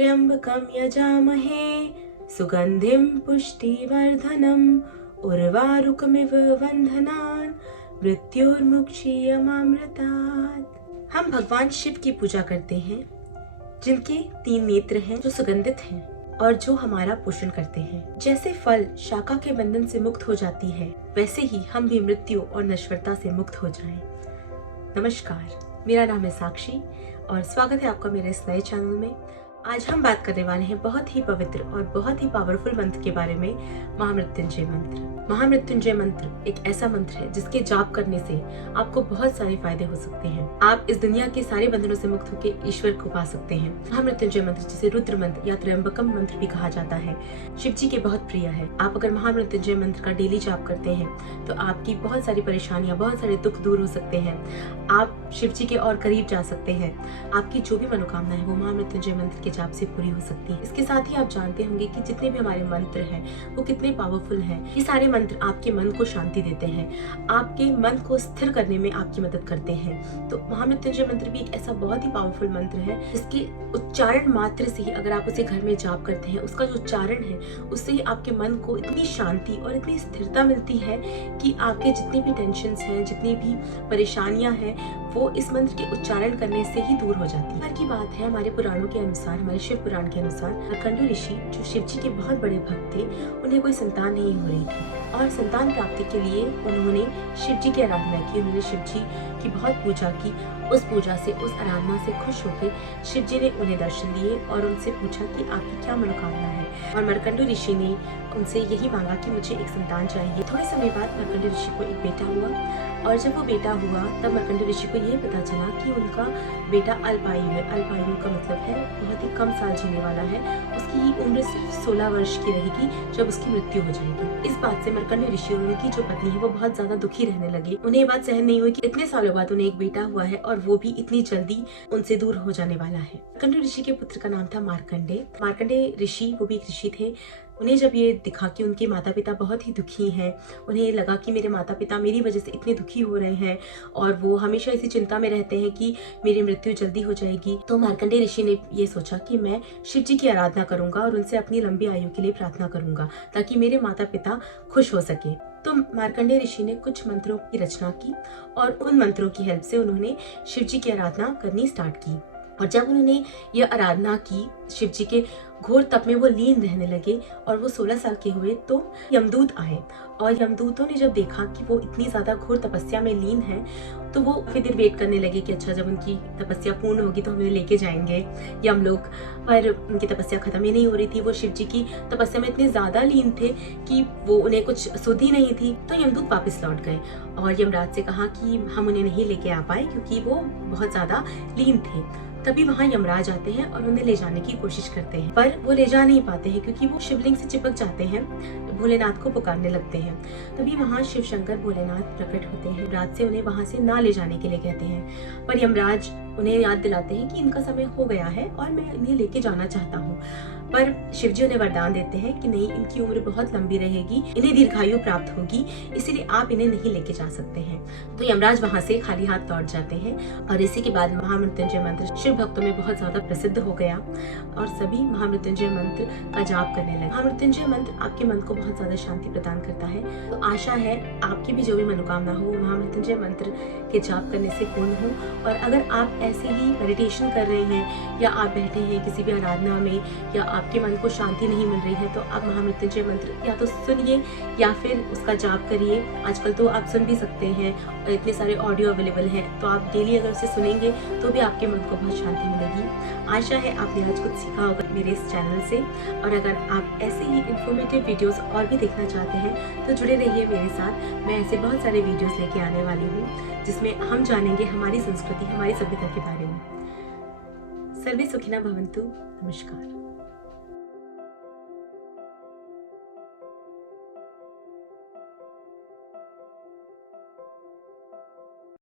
त्र्यंबकं यजामहे सुगंधिं पुष्टिवर्धनम् उर्वारुकमिव बन्धनान् मृत्योर्मुक्षीयमामृतात्। हम भगवान शिव की पूजा करते हैं जिनके 3 नेत्र हैं जो सुगंधित हैं और जो हमारा पोषण करते हैं। जैसे फल शाखा के बंधन से मुक्त हो जाती है, वैसे ही हम भी मृत्यु और नश्वरता से मुक्त हो जाएं। नमस्कार, मेरा नाम है साक्षी और स्वागत है आपका मेरे इस नए चैनल में। आज हम बात करने वाले हैं बहुत ही पवित्र और बहुत ही पावरफुल मंत्र के बारे में, महामृत्युंजय मंत्र। महामृत्युंजय मंत्र एक ऐसा मंत्र है जिसके जाप करने से आपको बहुत सारे फायदे हो सकते हैं। आप इस दुनिया के सारे बंधनों से मुक्त होकर ईश्वर को पा सकते हैं। महामृत्युंजय मंत्र, जिसे रुद्र मंत्र या त्र्यंबकम मंत्र भी कहा जाता है, शिव जी के बहुत प्रिय है। आप अगर महामृत्युंजय मंत्र का डेली जाप करते हैं तो आपकी बहुत सारी परेशानियां, बहुत सारे दुख दूर हो सकते हैं। आप शिव जी के और करीब जा सकते हैं। आपकी जो भी मनोकामना है वो महामृत्युंजय मंत्र के जाप से पूरी हो सकती है। इसके साथ ही आप जानते होंगे कि जितने भी हमारे मंत्र हैं वो कितने पावरफुल हैं। ये सारे मंत्र आपके मन को शांति देते हैं, आपके मन को स्थिर करने में आपकी मदद करते हैं। तो महामृत्युंजय मंत्र भी एक ऐसा बहुत ही पावरफुल मंत्र है जिसके उच्चारण मात्र से ही, अगर आप उसे घर में जाप करते हैं, उसका जो उच्चारण है उससे ही आपके मन को इतनी शांति और इतनी स्थिरता मिलती है कि आपके जितनी भी टेंशन हैं, जितनी भी परेशानियां हैं, वो इस मंत्र के उच्चारण करने से ही दूर हो जाती है। की बात है, हमारे पुराणों के अनुसार, हमारे शिव पुराण के अनुसार, मार्कंडेय ऋषि जो शिव जी के बहुत बड़े भक्त थे, उन्हें कोई संतान नहीं हो रही थी और संतान प्राप्ति के लिए उन्होंने शिव जी की आराधना की। उन्होंने शिव जी की बहुत पूजा की। उस पूजा से, उस आराधना से खुश होकर शिव जी ने उन्हें दर्शन दिए और उनसे पूछा कि आपकी क्या मनोकामना है। और मार्कंडेय ऋषि ने उनसे यही मांगा कि मुझे एक संतान चाहिए। थोड़े समय बाद मार्कंडेय ऋषि को एक बेटा हुआ और जब वो बेटा हुआ तब मार्कंडेय ऋषि को यह पता चला कि उनका बेटा अल्पायु है। अल्पायु का मतलब है बहुत ही कम साल जीने वाला है। उसकी उम्र सिर्फ 16 वर्ष की रहेगी जब उसकी मृत्यु हो जाएगी। इस बात से मार्कंडेय ऋषि और उनकी जो पत्नी है वो बहुत ज्यादा दुखी रहने लगे। उन्हें ये बात सहन नहीं हुई कि इतने सालों बाद उन्हें एक बेटा हुआ है और वो भी इतनी जल्दी उनसे दूर हो जाने वाला है। मार्कंडेय ऋषि के पुत्र का नाम था मार्कंडेय। मार्कंडेय ऋषि वो भी एक ऋषि थे। उन्हें जब ये दिखा कि उनके माता पिता बहुत ही दुखी हैं, उन्हें लगा कि मेरे माता पिता मेरी वजह से इतने दुखी हो रहे हैं और वो हमेशा इसी चिंता में रहते हैं कि मेरी मृत्यु जल्दी हो जाएगी, तो मार्कंडेय ऋषि ने ये सोचा कि मैं शिव जी की आराधना करूंगा और उनसे अपनी लंबी आयु के लिए प्रार्थना करूंगा ताकि मेरे माता पिता खुश हो सके। तो मार्कंडेय ऋषि ने कुछ मंत्रों की रचना की और उन मंत्रों की हेल्प से उन्होंने शिव जी की आराधना करनी स्टार्ट की। और जब उन्होंने यह आराधना की, शिव जी के घोर तप में वो लीन रहने लगे और वो 16 साल के हुए तो यमदूत आए। और यमदूतों ने जब देखा कि वो इतनी ज्यादा घोर तपस्या में लीन है तो वो फिर वेट करने लगे कि अच्छा, जब उनकी तपस्या पूर्ण होगी तो हमें लेके जाएंगे यम लोग। पर उनकी तपस्या खत्म ही नहीं हो रही थी। वो शिव जी की तपस्या में इतने ज्यादा लीन थे कि वो उन्हें कुछ सुध ही नहीं थी। तो यमदूत वापस लौट गए और यमराज से कहा कि हम उन्हें नहीं लेके आ पाए क्योंकि वो बहुत ज्यादा लीन थे। तभी वहाँ यमराज आते हैं और उन्हें ले जाने की कोशिश करते हैं, पर वो ले जा नहीं पाते हैं क्योंकि वो शिवलिंग से चिपक जाते हैं, भोलेनाथ को पुकारने लगते हैं। तभी वहाँ शिव शंकर भोलेनाथ प्रकट होते हैं। यमराज से उन्हें वहाँ से ना ले जाने के लिए कहते हैं, पर यमराज उन्हें याद दिलाते हैं कि इनका समय हो गया है और मैं इन्हें लेके जाना चाहता हूँ। पर शिव जी उन्हें वरदान देते हैं कि नहीं, इनकी उम्र बहुत लंबी रहेगी, इन्हें दीर्घायु प्राप्त होगी, इसीलिए आप इन्हें नहीं लेके जा सकते हैं। तो यमराज वहां से खाली हाथ लौट जाते हैं और इसी के बाद महामृत्युंजय मंत्र शिव भक्तों में बहुत ज्यादा प्रसिद्ध हो गया और सभी महामृत्युंजय मंत्र का जाप करने लगे। महामृत्युंजय मंत्र आपके मन को बहुत ज्यादा शांति प्रदान करता है। तो आशा है आपकी भी जो भी मनोकामना हो महामृत्युंजय मंत्र के जाप करने से पूर्ण हो। और अगर आप ऐसे ही मेडिटेशन कर रहे हैं या आप बैठे हैं किसी भी आराधना में या आपके मन को शांति नहीं मिल रही है, तो आप महामृत्युंजय मंत्र या तो सुनिए या फिर उसका जाप करिए। आजकल तो आप सुन भी सकते हैं, इतने सारे ऑडियो अवेलेबल हैं, तो आप डेली अगर उसे सुनेंगे तो भी आपके मन को बहुत शांति मिलेगी। आशा है आपने आज कुछ सीखा होगा मेरे इस चैनल से। और अगर आप ऐसे ही इंफॉर्मेटिव वीडियोस और भी देखना चाहते हैं तो जुड़े रहिए मेरे साथ। मैं ऐसे बहुत सारे वीडियोस लेके आने वाली हूँ जिसमें हम जानेंगे हमारी संस्कृति, हमारी सभ्यता के बारे में। सर्वे सुखिनः भवन्तु। नमस्कार।